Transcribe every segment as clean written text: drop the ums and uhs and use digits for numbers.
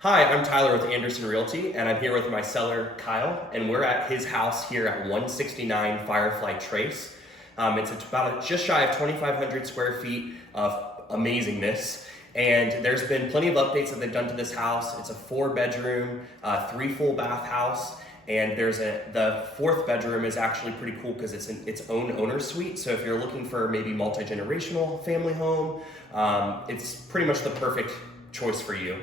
Hi, I'm Tyler with Anderson Realty, and I'm here with my seller, Kyle, and we're at his house here at 169 Firefly Trace. It's about just shy of 2,500 square feet of amazingness, and there's been plenty of updates that they've done to this house. It's a 4-bedroom, 3 full bath house, and the 4th bedroom is actually pretty cool because it's its own owner suite. So if you're looking for maybe multi-generational family home, it's pretty much the perfect choice for you.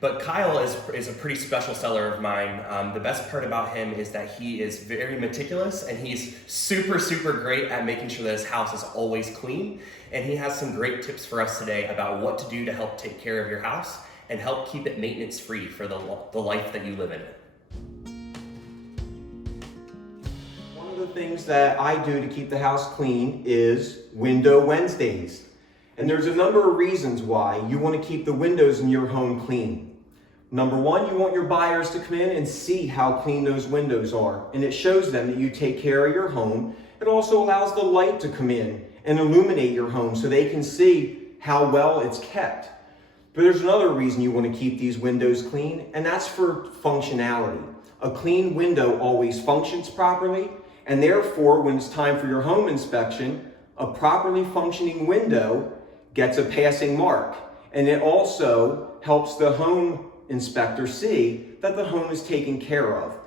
But Kyle is a pretty special seller of mine. The best part about him is that he is very meticulous and he's super, super great at making sure that his house is always clean. And he has some great tips for us today about what to do to help take care of your house and help keep it maintenance free for the life that you live in. One of the things that I do to keep the house clean is Window Wednesdays. And there's a number of reasons why you want to keep the windows in your home clean. Number one, you want your buyers to come in and see how clean those windows are. And it shows them that you take care of your home. It also allows the light to come in and illuminate your home so they can see how well it's kept. But there's another reason you want to keep these windows clean, and that's for functionality. A clean window always functions properly, and therefore, when it's time for your home inspection, a properly functioning window gets a passing mark. And it also helps the home inspector see that the home is taken care of.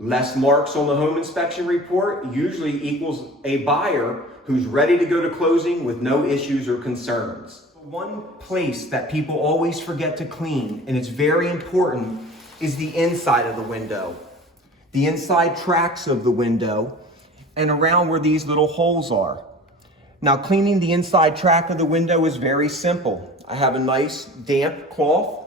Less marks on the home inspection report usually equals a buyer who's ready to go to closing with no issues or concerns. One place that people always forget to clean, and it's very important, is the inside of the window. The inside tracks of the window and around where these little holes are. Now, cleaning the inside track of the window is very simple. I have a nice damp cloth,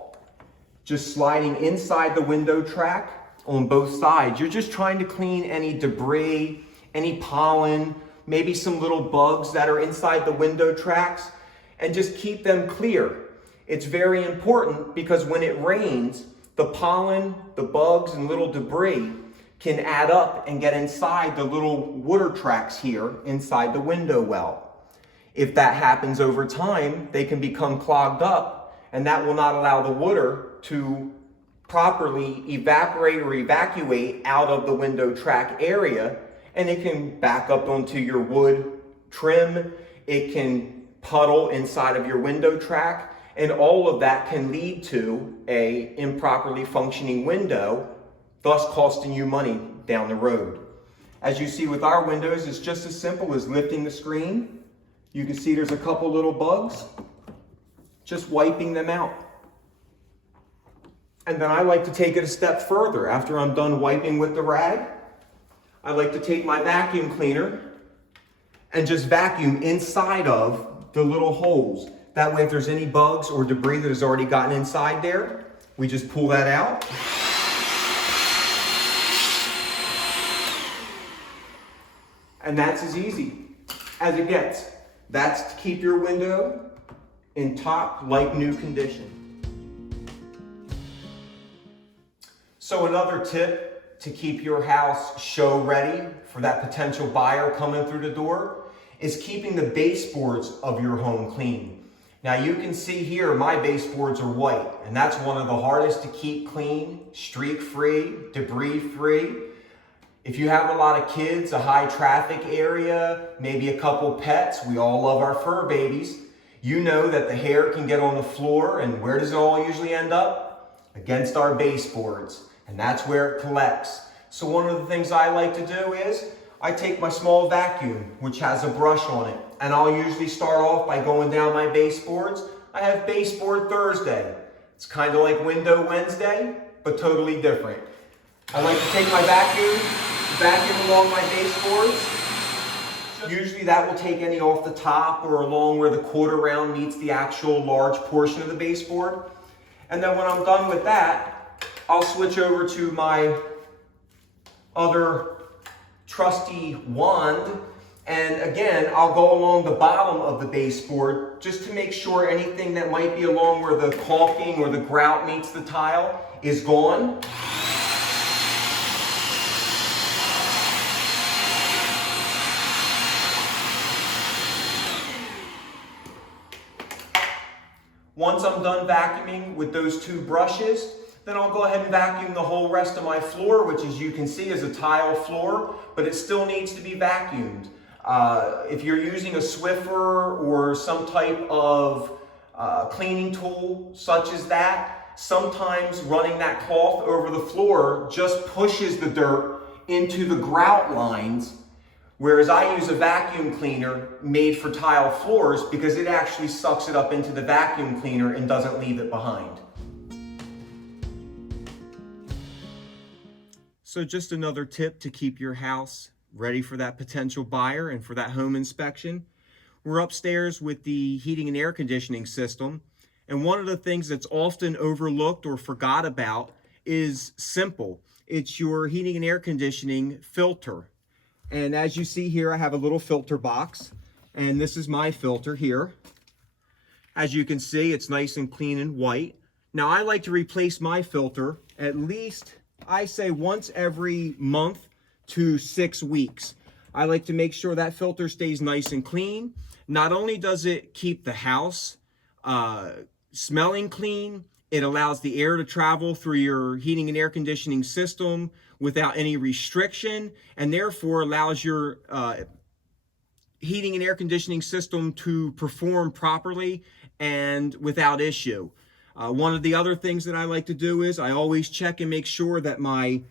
just sliding inside the window track on both sides. You're just trying to clean any debris, any pollen, maybe some little bugs that are inside the window tracks, and just keep them clear. It's very important because when it rains, the pollen, the bugs, and little debris can add up and get inside the little water tracks here inside the window well. If that happens over time, they can become clogged up, and that will not allow the water to properly evaporate or evacuate out of the window track area, and it can back up onto your wood trim. It can puddle inside of your window track, and all of that can lead to a improperly functioning window, thus costing you money down the road. As you see with our windows, it's just as simple as lifting the screen. You can see there's a couple little bugs, just wiping them out. And then I like to take it a step further. After I'm done wiping with the rag, I like to take my vacuum cleaner and just vacuum inside of the little holes. That way, if there's any bugs or debris that has already gotten inside there, we just pull that out. And that's as easy as it gets. That's to keep your window in top, like new condition. So another tip to keep your house show ready for that potential buyer coming through the door is keeping the baseboards of your home clean. Now you can see here my baseboards are white, and that's one of the hardest to keep clean, streak-free, debris-free. If you have a lot of kids, a high traffic area, maybe a couple pets, we all love our fur babies, you know that the hair can get on the floor, and where does it all usually end up? Against our baseboards, and that's where it collects. So one of the things I like to do is I take my small vacuum, which has a brush on it, and I'll usually start off by going down my baseboards. I have Baseboard Thursday. It's kind of like Window Wednesday, but totally different. I like to take my vacuum along my baseboards. Usually that will take any off the top or along where the quarter round meets the actual large portion of the baseboard. And then when I'm done with that, I'll switch over to my other trusty wand. And again, I'll go along the bottom of the baseboard just to make sure anything that might be along where the caulking or the grout meets the tile is gone. Once I'm done vacuuming with those two brushes, then I'll go ahead and vacuum the whole rest of my floor, which as you can see is a tile floor, but it still needs to be vacuumed. If you're using a Swiffer or some type of cleaning tool such as that, sometimes running that cloth over the floor just pushes the dirt into the grout lines, whereas I use a vacuum cleaner made for tile floors because it actually sucks it up into the vacuum cleaner and doesn't leave it behind. So just another tip to keep your house ready for that potential buyer and for that home inspection. We're upstairs with the heating and air conditioning system. And one of the things that's often overlooked or forgot about is simple. It's your heating and air conditioning filter. And as you see here, I have a little filter box, and this is my filter here. As you can see, it's nice and clean and white. Now I like to replace my filter at least, I say, once every month to 6 weeks. I like to make sure that filter stays nice and clean. Not only does it keep the house smelling clean, it allows the air to travel through your heating and air conditioning system without any restriction, and therefore allows your heating and air conditioning system to perform properly and without issue. One of the other things that I like to do is I always check and make sure that my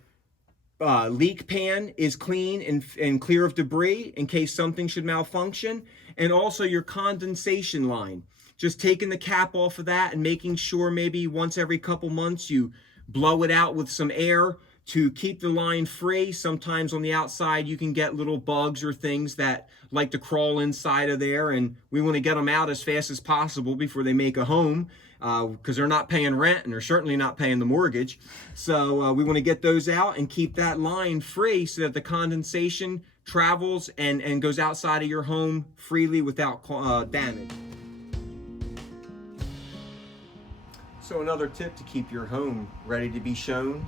leak pan is clean and clear of debris in case something should malfunction, and also your condensation line. Just taking the cap off of that and making sure maybe once every couple months you blow it out with some air to keep the line free. Sometimes on the outside you can get little bugs or things that like to crawl inside of there, and we want to get them out as fast as possible before they make a home, because they're not paying rent and they're certainly not paying the mortgage. So we want to get those out and keep that line free so that the condensation travels and goes outside of your home freely without damage. So another tip to keep your home ready to be shown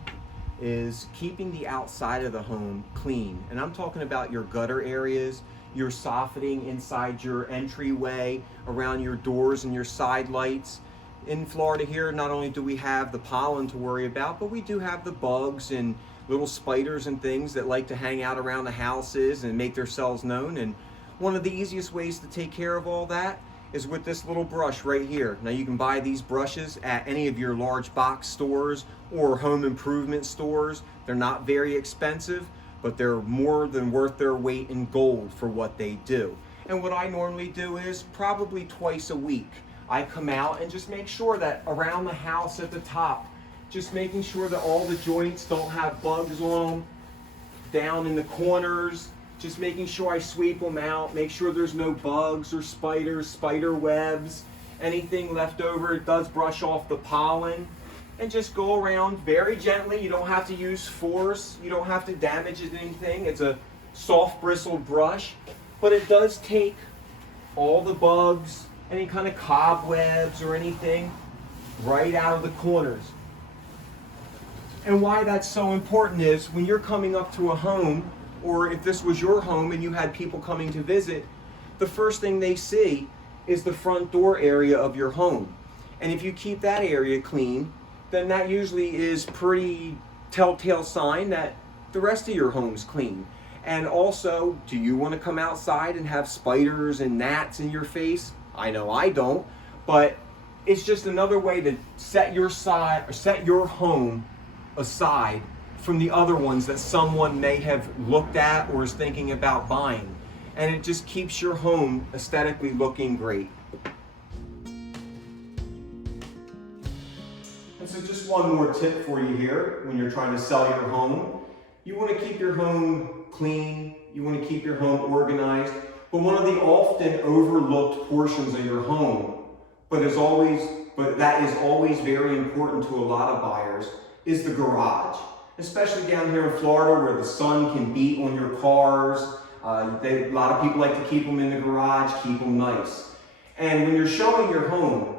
is keeping the outside of the home clean. And I'm talking about your gutter areas, your soffitting inside your entryway, around your doors and your side lights. In Florida here, not only do we have the pollen to worry about, but we do have the bugs and little spiders and things that like to hang out around the houses and make themselves known. And one of the easiest ways to take care of all that is with this little brush right here. Now you can buy these brushes at any of your large box stores or home improvement stores. They're not very expensive, but they're more than worth their weight in gold for what they do. And what I normally do is probably twice a week, I come out and just make sure that around the house at the top, just making sure that all the joints don't have bugs on them, down in the corners, just making sure I sweep them out, make sure there's no bugs or spiders, spider webs, anything left over. It does brush off the pollen, and just go around very gently. You don't have to use force, you don't have to damage anything. It's a soft bristled brush, but it does take all the bugs, any kind of cobwebs or anything right out of the corners. And why that's so important is when you're coming up to a home, or if this was your home and you had people coming to visit, the first thing they see is the front door area of your home. And if you keep that area clean, then that usually is pretty telltale sign that the rest of your home's clean. And also, do you want to come outside and have spiders and gnats in your face? I know I don't, but it's just another way to set your home aside from the other ones that someone may have looked at or is thinking about buying. And it just keeps your home aesthetically looking great. And so just one more tip for you here when you're trying to sell your home. You want to keep your home clean, you want to keep your home organized, but one of the often overlooked portions of your home, but that is always very important to a lot of buyers, is the garage. Especially down here in Florida where the sun can beat on your cars. A lot of people like to keep them in the garage, keep them nice. And when you're showing your home,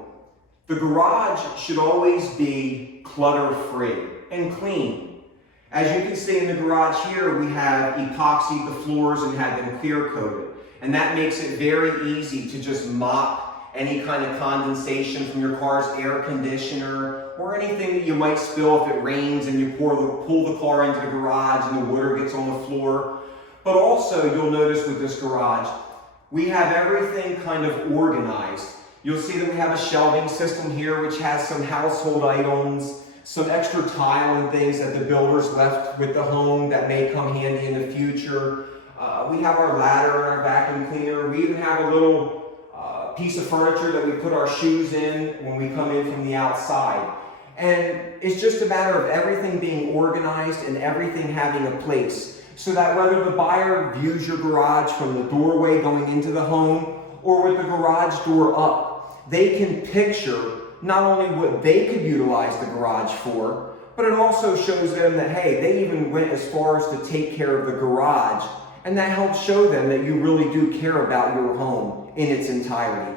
the garage should always be clutter-free and clean. As you can see in the garage here, we have epoxied the floors and had them clear coated. And that makes it very easy to just mop any kind of condensation from your car's air conditioner or anything that you might spill if it rains and you pull the car into the garage and the water gets on the floor. But also, you'll notice with this garage, we have everything kind of organized. You'll see that we have a shelving system here which has some household items, some extra tile and things that the builders left with the home that may come handy in the future. We have our ladder and our vacuum cleaner. We even have a little piece of furniture that we put our shoes in when we come in from the outside. And it's just a matter of everything being organized and everything having a place, so that whether the buyer views your garage from the doorway going into the home or with the garage door up, they can picture not only what they could utilize the garage for, but it also shows them that, hey, they even went as far as to take care of the garage, and that helps show them that you really do care about your home in its entirety.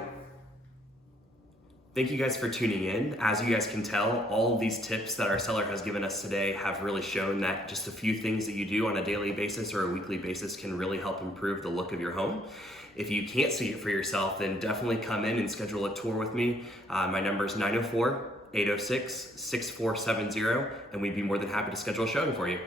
Thank you guys for tuning in. As you guys can tell, all of these tips that our seller has given us today have really shown that just a few things that you do on a daily basis or a weekly basis can really help improve the look of your home. If you can't see it for yourself, then definitely come in and schedule a tour with me. My number is 904-806-6470, and we'd be more than happy to schedule a showing for you.